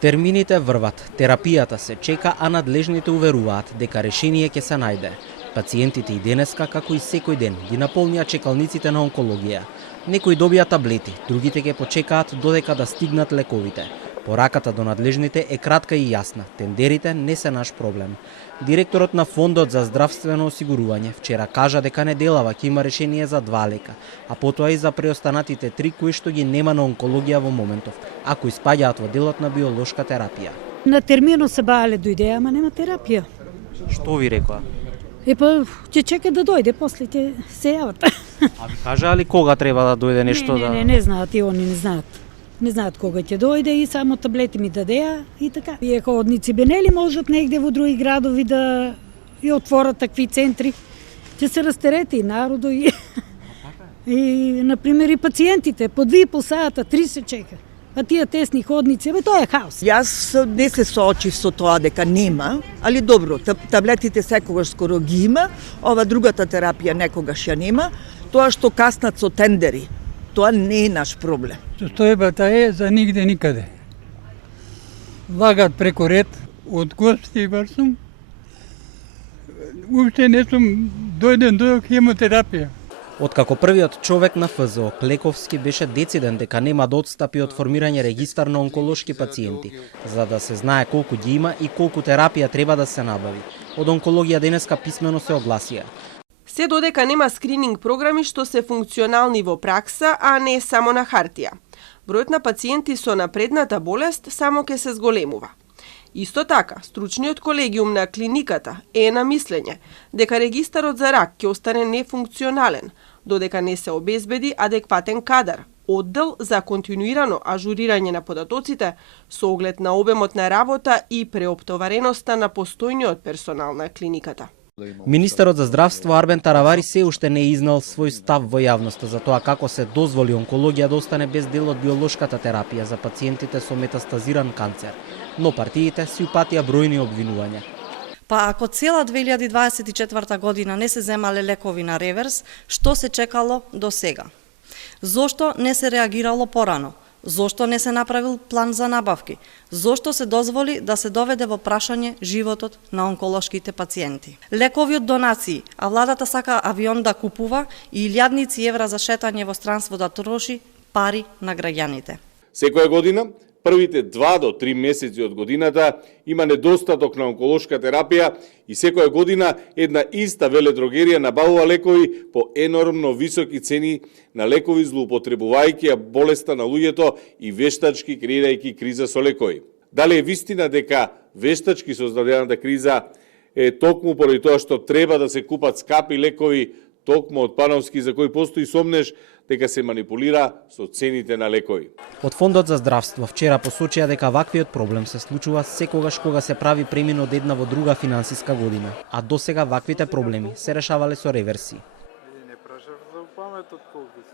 Термините врват, терапијата се чека, а надлежните уверуваат дека решение ќе се најде. Пациентите и денеска, како и секој ден, ги наполнија чекалниците на онкологија. Некои добија таблети, другите ќе почекаат додека да стигнат лековите. Пораката до надлежните е кратка и јасна. Тендерите не се наш проблем. Директорот на Фондот за здравствено осигурување вчера кажа дека неделава ќе има решение за 2 лека, а потоа и за преостанатите 3 кои што ги нема на онкологија во моментов, а кои спаѓаат во делот на биолошка терапија. На термино се баале дојде, ама нема терапија. Што ви рекоа? Ќе чека да дојде, после ќе се јават. А ви кажаа ли кога треба да дојде нешто Не знаат и они не знаат. Не знаат кога ќе дојде и само таблети ми дадеа и така. И ходници бенели можат негде во други градови да и отворат такви центри. Ќе се растерети и народо и например и пациентите по 2,5 сата, 3 се чека. А тие тесни ходници, тоа е хаос. Јас не се соочив со тоа дека нема, али добро, таблетите секогаш скоро ги има, ова другата терапија некогаш ја нема, тоа што каснат со тендери, тоа не е наш проблем. Состојбата е за нигде никаде. Лагат преко ред, од гости барсум, уште не сум дојден до хемотерапија. Откако првиот човек на ФЗО, Клековски, беше дециден дека нема да отстапи од формирање регистар на онколошки пациенти, за да се знае колку ги има и колку терапија треба да се набави. Од онкологија денеска писмено се огласија. Се додека нема скрининг програми што се функционални во пракса, а не само на хартија. Бројот на пациенти со напредната болест само ќе се зголемува. Исто така, стручниот колегиум на клиниката е на мислење дека регистарот за рак ќе остане нефункционален, додека не се обезбеди адекватен кадар, оддел за континуирано ажурирање на податоците со оглед на обемот на работа и преоптовареноста на постојниот персонал на клиниката. Министерот за здравство Арбен Таравари се уште не изнал свој став во јавноста за тоа како се дозволи онкологија да остане без дел од биолошката терапија за пациентите со метастазиран канцер. Но партиите си упатија бројни обвинувања. Па ако цела 2024 година не се земале лекови на реверс, што се чекало до сега? Зошто не се реагирало порано? Зошто не се направил план за набавки? Зошто се дозволи да се доведе во прашање животот на онколошките пациенти? Лекови од донации, а владата сака авион да купува и илјадници евра за шетање во странство да троши пари на граѓаните. Секоја година, првите 2 до 3 месеци од годината има недостаток на онколошка терапија и секоја година една иста веледрогерија набавува лекови по енормно високи цени на лекови, злоупотребувајќи ја болеста на луѓето и вештачки креирајќи криза со лекови. Дали е вистина дека вештачки создадената криза е токму поради тоа што треба да се купат скапи лекови токму од Пановски, за кој постои сомнеш дека се манипулира со цените на лекови. Од Фондот за здравство вчера посочија дека ваквиот проблем се случува секогаш кога се прави премин од една во друга финансиска година, а досега ваквите проблеми се решавале со реверси.